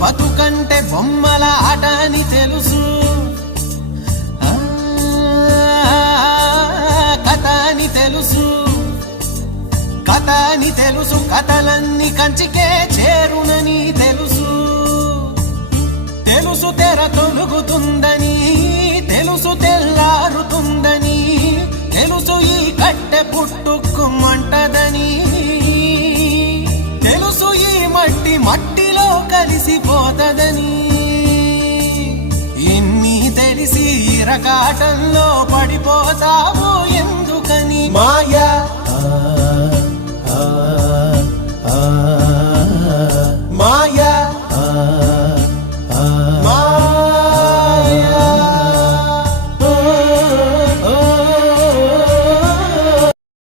బతుకంటే బొమ్మల ఆట అని తెలుసు, కథ అని తెలుసు, కథ అని తెలుసు, కథలన్నీ కంచికే చేరునని తెలుసు. తెలుసు తెర తొలుగుతుందని, తెలుసు తెల్లారుతుందని, తెలుసు ఈ కట్టె పుట్టుకుమంటదని, తెలుసు ఈ మట్టి మట్టిలో కలిసిపోతదని. ఇన్ని తెలిసి ఇరకాటంలో పడిపోతావు ఎందుకని? మాయ